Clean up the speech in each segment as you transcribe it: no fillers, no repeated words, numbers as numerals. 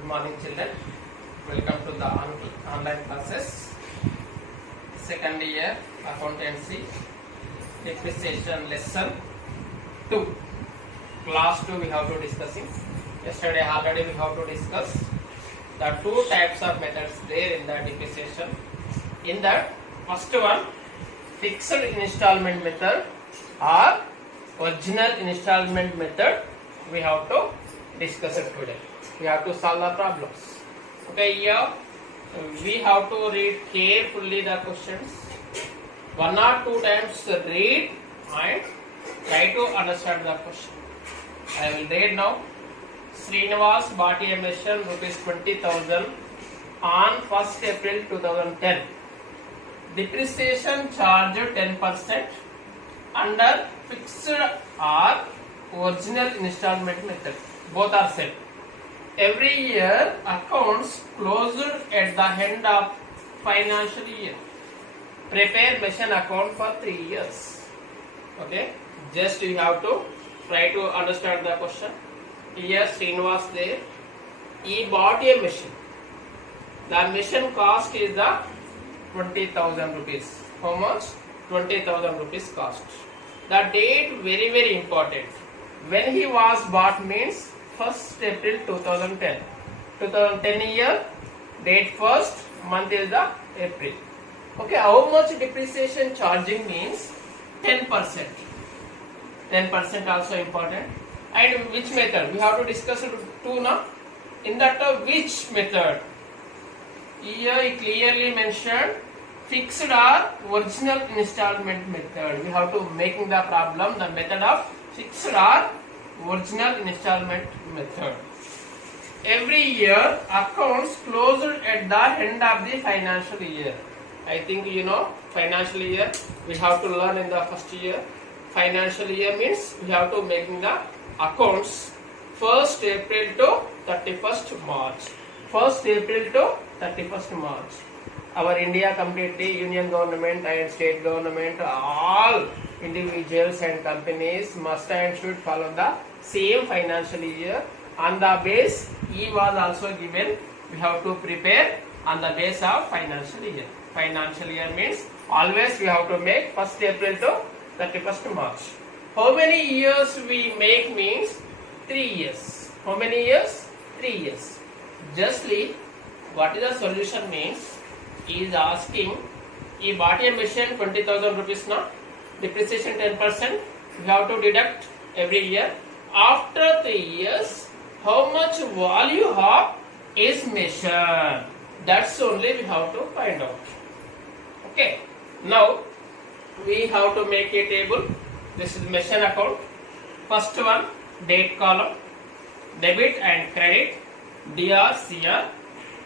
Good morning, children. Welcome to the online classes. Second year accountancy depreciation lesson 2. Class 2 we have to discussing. Yesterday already we have to discuss the two types of methods there in the depreciation. In that first one, fixed installment method or original installment method, we have to discuss it today. We have to solve the problems. Okay, here we have to read carefully the questions. 1 or 2 times read and try to understand the question. I will read now. Srinivas bought a machine rupees 20,000 on 1st April 2010. Depreciation charge 10% under fixed or original installment method. Both are same. Every year accounts closed at the end of financial year. Prepare machine account for 3 years. Okay, just you have to try to understand the question. Here Srinivas there. He bought a machine. The machine cost is the 20,000 rupees. How much? 20,000 rupees cost. The date very important. When he was bought means 1st April 2010. 2010 year, date 1st, month is the April. Okay, how much depreciation charging means 10%. 10% also important. And which method? We have to discuss it too now. In that which method? Here he clearly mentioned fixed or original installment method. We have to making the problem the method of fixed or original installment method. Every year accounts closed at the end of the financial year. I think you know financial year we have to learn in the first year. Financial year means we have to making the accounts 1st April to 31st March. 1st April to 31st March. Our India completely, union government and state government, all individuals and companies must and should follow the same financial year. On the base, E was also given. We have to prepare on the base of financial year. Financial year means always we have to make 1st April to 31st March. How many years we make means 3 years. How many years? 3 years. Justly, what is the solution means? He is asking, he bought a machine 20,000 rupees now, depreciation 10%, we have to deduct every year. After 3 years, how much value of is machine? That's only we have to find out. Okay, now we have to make a table. This is machine account. First one, date column, debit and credit, DR, CR.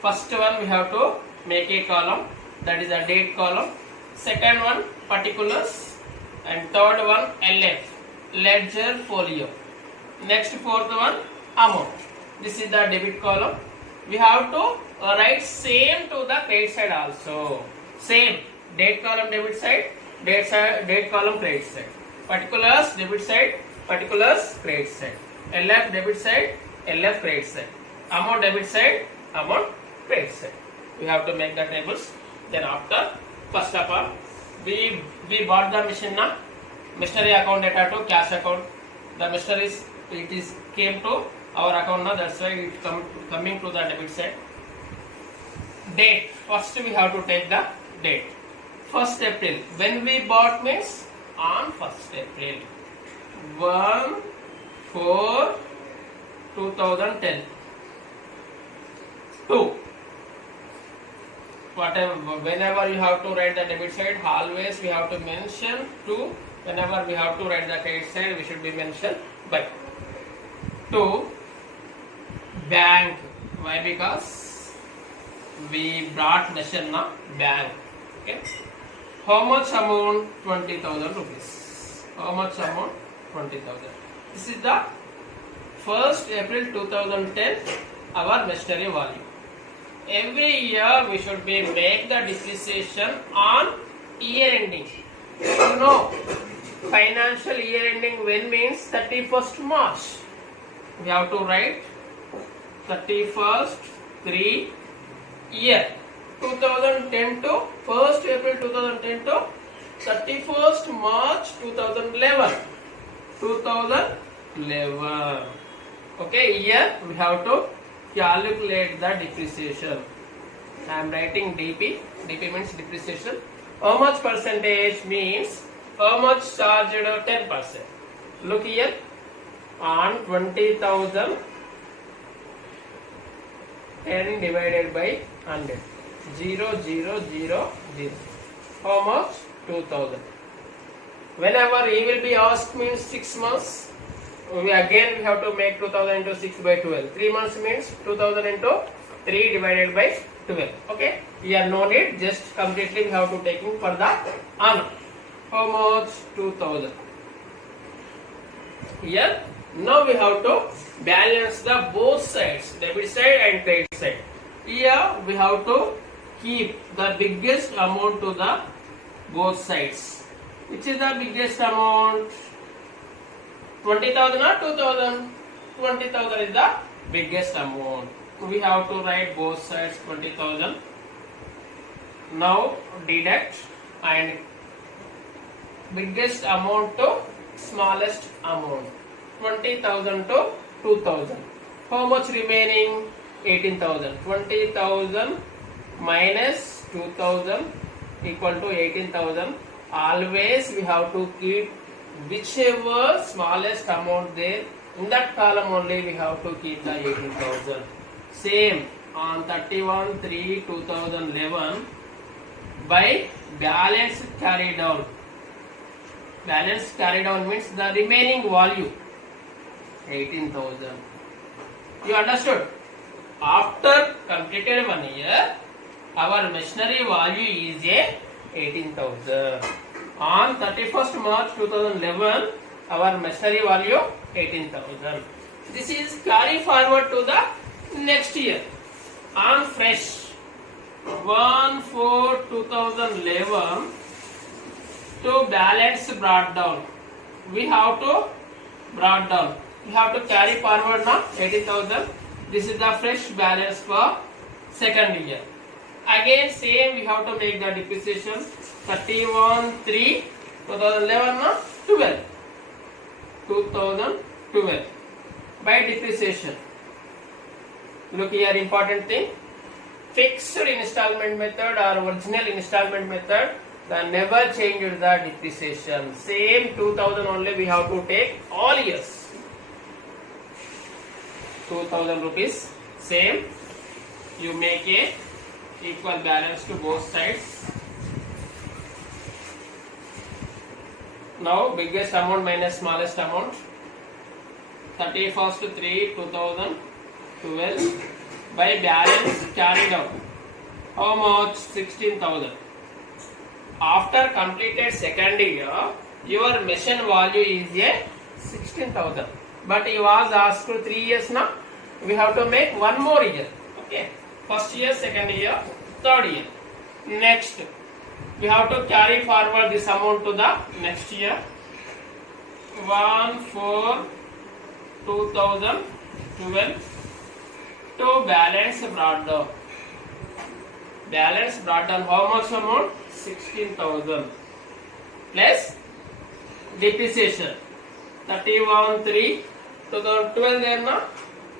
First one we have to make a column, that is a date column. Second one, particulars, and third one, LF, ledger folio. Next fourth one, amount. This is the debit column. We have to write same to the credit side also. Same, date column debit side, date column credit side. Particulars debit side, particulars credit side. LF debit side, LF credit side. Amount debit side, amount credit side. We have to make the tables. Then after, first of all, we bought the machine now. Machinery account data to cash account. The machinery came to our account now. That's why it coming to the debit side. Date. First we have to take the date. 1st April. When we bought means on 1st April. 1/4/2010. 2. Whatever, whenever you have to write the debit side, always we have to mention 2. Whenever we have to write the credit side, we should be mentioned by 2. Bank. Why? Because we brought machine na bank. Okay. How much amount? 20,000 rupees. How much amount? 20,000. This is the 1st April 2010 our machinery value. Every year we should be make the depreciation on year ending. You know, financial year ending when means 31st March. We have to write 31st 3 year 2010 to 1st April 2010 to 31st March 2011. Okay, here we have to calculate the depreciation. I am writing DP. DP means depreciation. How much percentage means how much charged? 10%. Look here, on 20,000, 10 divided by 100, 0, 0, 0, 0. How much? 2,000. Whenever he will be asked means 6 months, we have to make 2,000 into 6 by 12. 3 months means 2,000 into 3 divided by 12. Okay, here no need, just completely we have to taking for the honor. How much? 2,000. Here now we have to balance the both sides, debit side and credit side. Here we have to keep the biggest amount to the both sides. Which is the biggest amount? 20,000 or 2,000? 20,000 is the biggest amount. We have to write both sides 20,000. Now deduct and biggest amount to smallest amount. 20,000 to 2,000. How much remaining? 18,000. 20,000 minus 2,000 equal to 18,000. Always we have to keep whichever smallest amount there, in that column only we have to keep the 18,000. Same on 31/3/2011 by balance carry down. Balance carry down means the remaining value 18,000. You understood? After completed 1 year, our machinery value is 18,000. On 31st March 2011, our machinery value 18,000. This is carry forward to the next year. On fresh 1/4/2011 to balance brought down. We have to brought down. We have to carry forward now 18,000. This is the fresh balance for second year. Again same we have to make the depreciation 31/3/2011 now 2012 by depreciation. Look here, important thing, fixed installment method or original installment method, the never changed the depreciation. Same 2,000 only we have to take all years. 2,000 rupees. Same. You make a equal balance to both sides. Now biggest amount minus smallest amount. 31/3/2012 by balance carried out. How much? 16,000. After completed second year, your machine value is 16,000. But you was asked to 3 years now. We have to make one more year. Okay. First year, second year, third year. Next, we have to carry forward this amount to the next year. 1/4/2012 to balance brought down. Balance brought down how much amount? 16,000 plus depreciation 31/3/2012 there now.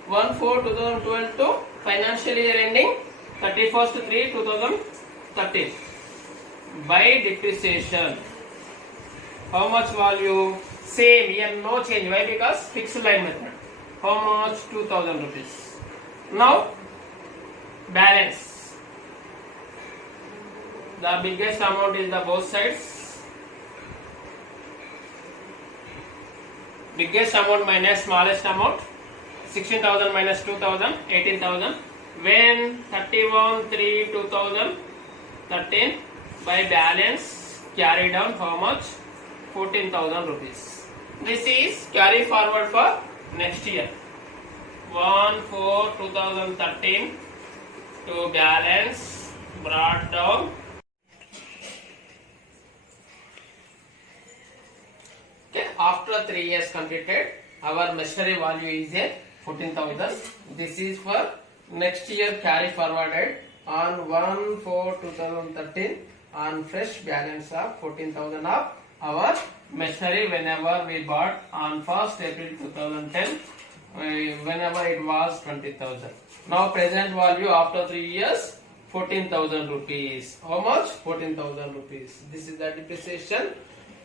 1/4/2012 to financial year ending 31st/3/2013 by depreciation. How much value? Same here, no change. Why? Because fixed line method. How much? 2,000 rupees. Now balance. The biggest amount is the both sides. Biggest amount minus smallest amount. 16,000 minus 2,000, 18,000. When 31/3/2013 by balance carry down how much? 14,000 rupees. This is carry forward for next year. 1/4/2013 to balance brought down. Okay, after 3 years completed, our machinery value is 14,000. This is for next year carry forwarded on 1/4/2013 on fresh balance of 14,000 of our machinery whenever we bought on 1st April 2010, whenever it was 20,000. Now present value after 3 years 14,000 rupees. How much? 14,000 rupees. This is the depreciation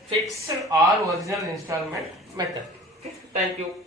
fixed or original installment method. Okay. Thank you.